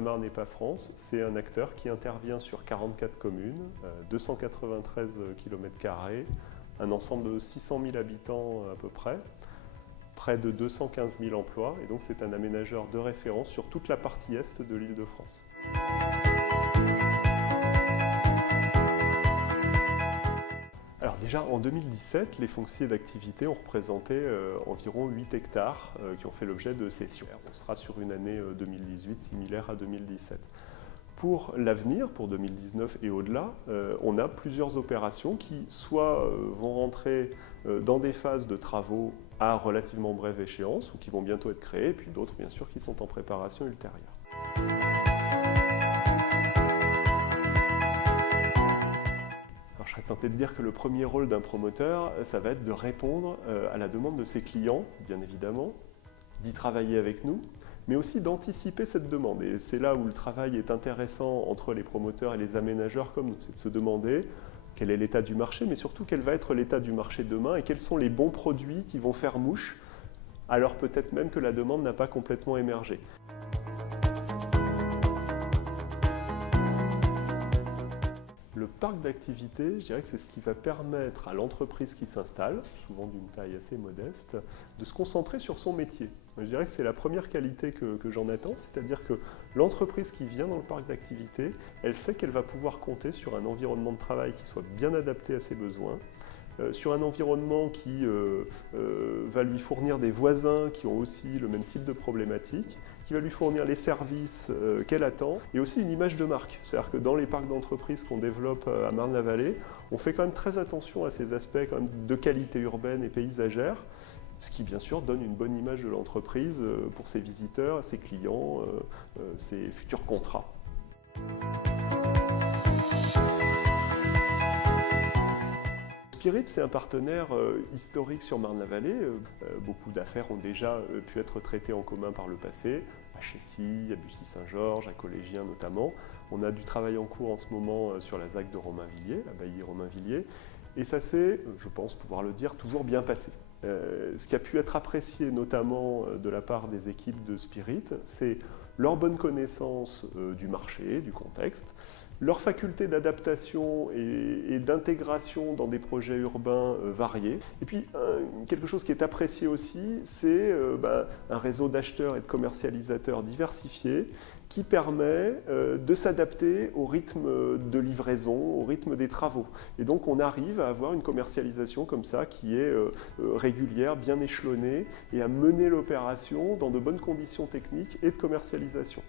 Marne et pas France, c'est un acteur qui intervient sur 44 communes, 293 km², un ensemble de 600 000 habitants à peu près de 215 000 emplois, et donc c'est un aménageur de référence sur toute la partie est de l'Île-de-France. Alors déjà en 2017, les fonciers d'activité ont représenté environ 8 hectares qui ont fait l'objet de cessions. On sera sur une année 2018 similaire à 2017. Pour l'avenir, pour 2019 et au-delà, on a plusieurs opérations qui soit vont rentrer dans des phases de travaux à relativement brève échéance ou qui vont bientôt être créées, et puis d'autres bien sûr qui sont en préparation ultérieure. Alors, je serais tenté de dire que le premier rôle d'un promoteur, ça va être de répondre à la demande de ses clients, bien évidemment, d'y travailler avec nous, mais aussi d'anticiper cette demande. Et c'est là où le travail est intéressant entre les promoteurs et les aménageurs comme nous, c'est de se demander quel est l'état du marché, mais surtout quel va être l'état du marché demain et quels sont les bons produits qui vont faire mouche, alors peut-être même que la demande n'a pas complètement émergé. Le parc d'activité, je dirais que c'est ce qui va permettre à l'entreprise qui s'installe, souvent d'une taille assez modeste, de se concentrer sur son métier. Je dirais que c'est la première qualité que j'en attends, c'est-à-dire que l'entreprise qui vient dans le parc d'activité, elle sait qu'elle va pouvoir compter sur un environnement de travail qui soit bien adapté à ses besoins, sur un environnement qui va lui fournir des voisins qui ont aussi le même type de problématiques, qui va lui fournir les services qu'elle attend, et aussi une image de marque. C'est-à-dire que dans les parcs d'entreprise qu'on développe à Marne-la-Vallée, on fait quand même très attention à ces aspects quand même de qualité urbaine et paysagère, ce qui bien sûr donne une bonne image de l'entreprise pour ses visiteurs, ses clients, ses futurs contrats. Spirit, c'est un partenaire historique sur Marne-la-Vallée. Beaucoup d'affaires ont déjà pu être traitées en commun par le passé, à Chessy, à Bussy-Saint-Georges, à Collégien notamment. On a du travail en cours en ce moment sur la ZAC de Romainvilliers, la baillie Romainvilliers, et ça s'est, je pense pouvoir le dire, toujours bien passé. Ce qui a pu être apprécié notamment de la part des équipes de Spirit, c'est leur bonne connaissance du marché, du contexte, leur faculté d'adaptation et d'intégration dans des projets urbains variés. Et puis, quelque chose qui est apprécié aussi, c'est un réseau d'acheteurs et de commercialisateurs diversifiés qui permet de s'adapter au rythme de livraison, au rythme des travaux. Et donc, on arrive à avoir une commercialisation comme ça qui est régulière, bien échelonnée et à mener l'opération dans de bonnes conditions techniques et de commercialisation.